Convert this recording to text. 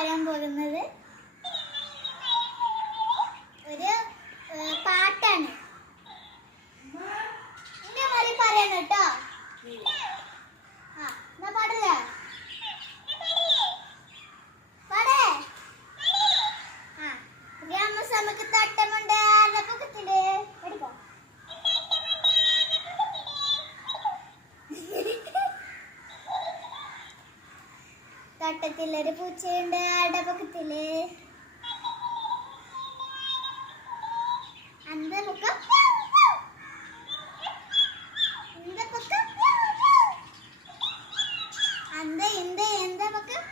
പറയാൻ പോകുന്നത് ഒരു പാട്ടാണ്. എന്റെ മറി പറയണം കേട്ടോ. എന്നാ പാടില്ല പാടേ. ഗ്രാമസഭക്ക് തട്ടമുണ്ട് അലപ്പക്കത്തില് എടുക്കോ. തട്ടത്തിലൊരു പൂച്ചയുണ്ട് അടപക്കത്തില് അന്തപക്കം ഇന്ത പക്കം അന്ത ഇന്ത എന്ത പക്കം